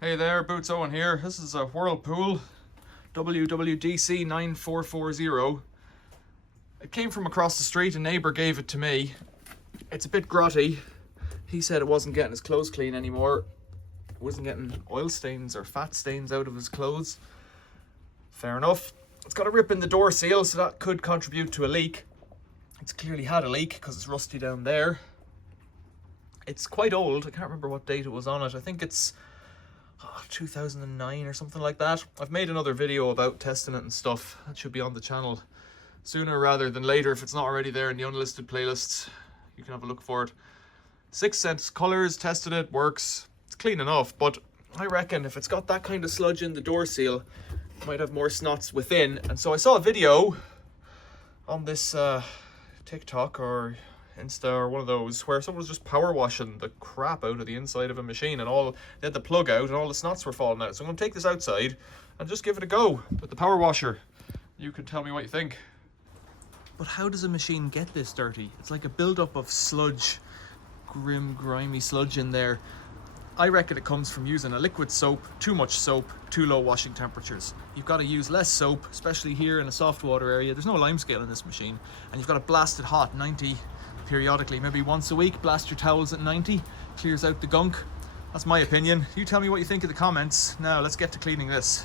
Hey there, Boots Owen here. This is a Whirlpool WWDC 9440. It came from across the street, a neighbour gave it to me. It's a bit grotty. He said it wasn't getting his clothes clean anymore. It wasn't getting oil stains or fat stains out of his clothes. Fair enough. It's got a rip in the door seal, so that could contribute to a leak. It's clearly had a leak because it's rusty down there. It's quite old. I can't remember what date it was on it. I think it's 2009 or something like that. I've made another video about testing it and stuff. That should be on the channel sooner rather than later. If it's not already there in the unlisted playlists, you can have a look for it. 6 cents colors, tested it, works. It's clean enough, but I reckon if it's got that kind of sludge in the door seal, it might have more snots within. And so I saw a video on this TikTok or Insta or one of those where someone was just power washing the crap out of the inside of a machine, and they had the plug out and all the snots were falling out. So I'm going to take this outside and just give it a go with the power washer. You can tell me what you think. But how does a machine get this dirty? It's like a build-up of sludge, grimy sludge in there. I reckon it comes from using a liquid soap, too much soap, too low washing temperatures. You've got to use less soap, especially here in a soft water area. There's no lime scale in this machine, and you've got to blast it hot, 90 periodically, maybe once a week. Blast your towels at 90, clears out the gunk. That's my opinion. You tell me what you think in the comments. Now let's get to cleaning this.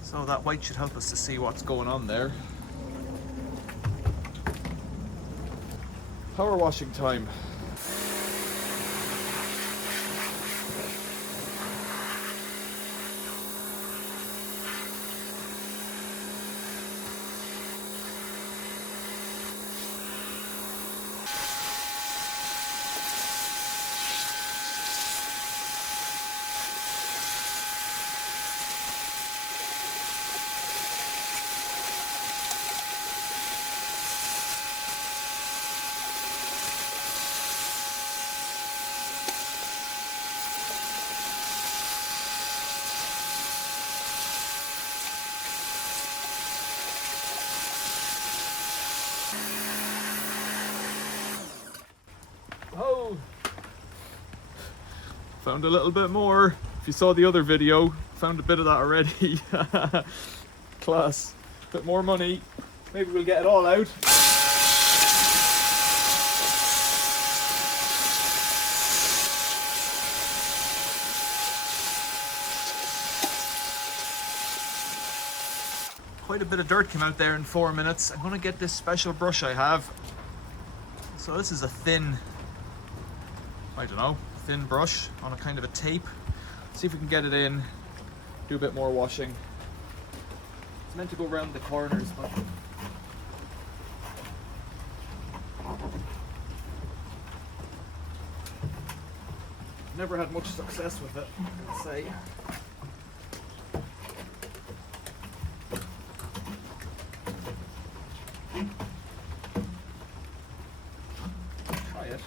So that white should help us to see what's going on there. Power washing time. Oh, found a little bit more. If you saw the other video, found a bit of that already. Class. Bit more money. Maybe we'll get it all out. Quite a bit of dirt came out there in 4 minutes. I'm going to get this special brush I have. So this is a thin, I don't know, thin brush on a kind of a tape. See if we can get it in, do a bit more washing. It's meant to go around the corners, but never had much success with it, I'd say. Try it.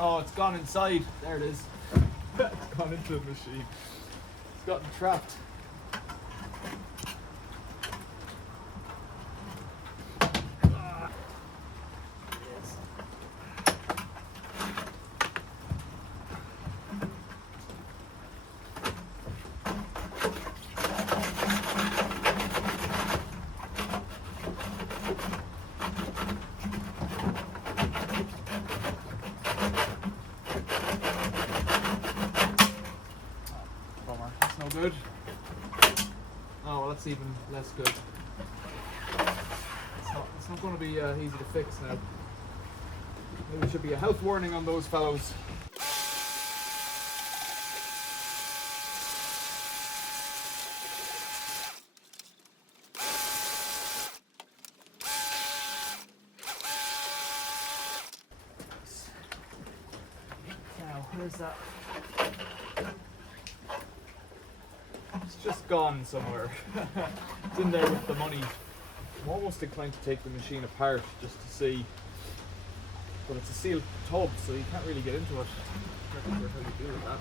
Oh, it's gone inside. There it is. It's gone into the machine. It's gotten trapped. Oh, well, that's even less good. It's not going to be easy to fix now. Maybe there should be a health warning on those fellows. Now, where's that? It's just gone somewhere. It's in there with the money. I'm almost inclined to take the machine apart just to see. But it's a sealed tub, so you can't really get into it. I'm not sure how you deal with that.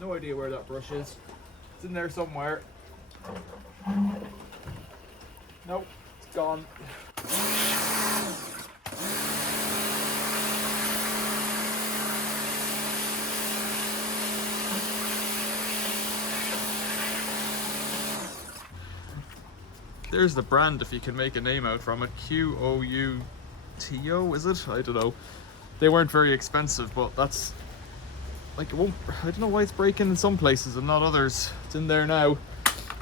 No idea where that brush is. It's in there somewhere. Nope, it's gone. There's the brand, if you can make a name out from it. Q-O-U-T-O, is it? I don't know. They weren't very expensive, but that's like, it won't, I don't know why it's breaking in some places and not others. It's in there now.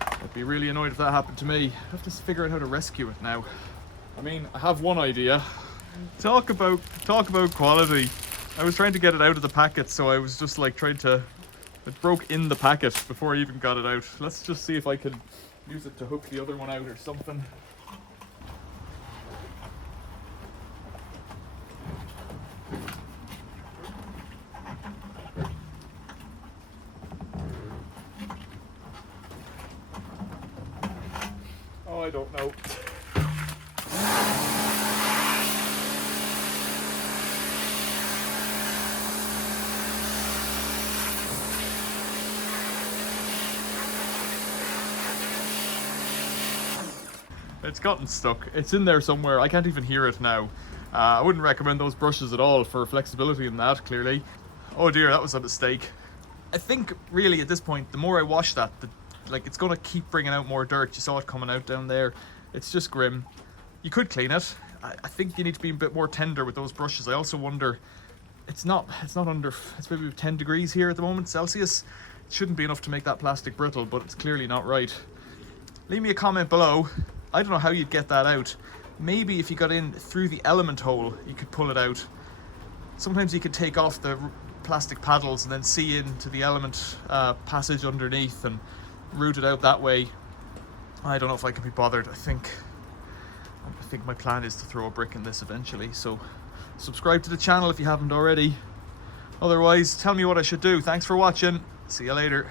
I'd be really annoyed if that happened to me. I have to figure out how to rescue it now. I mean, I have one idea. Talk about quality. I was trying to get it out of the packet, so I was just like trying to, it broke in the packet before I even got it out. Let's just see if I can use it to hook the other one out or something. Oh, I don't know. It's gotten stuck. It's in there somewhere. I can't even hear it now. I wouldn't recommend those brushes at all for flexibility in that, clearly. Oh dear, that was a mistake. I think really at this point, the more I wash that, like it's going to keep bringing out more dirt. You saw it coming out down there. It's just grim. You could clean it. I think you need to be a bit more tender with those brushes. I also wonder, it's maybe 10 degrees here at the moment, Celsius. It shouldn't be enough to make that plastic brittle, but it's clearly not right. Leave me a comment below. I don't know how you'd get that out. Maybe if you got in through the element hole, you could pull it out. Sometimes you could take off the plastic paddles and then see into the element passage underneath and route it out that way. I don't know if I can be bothered. I think my plan is to throw a brick in this eventually. So subscribe to the channel if you haven't already. Otherwise, tell me what I should do. Thanks for watching. See you later.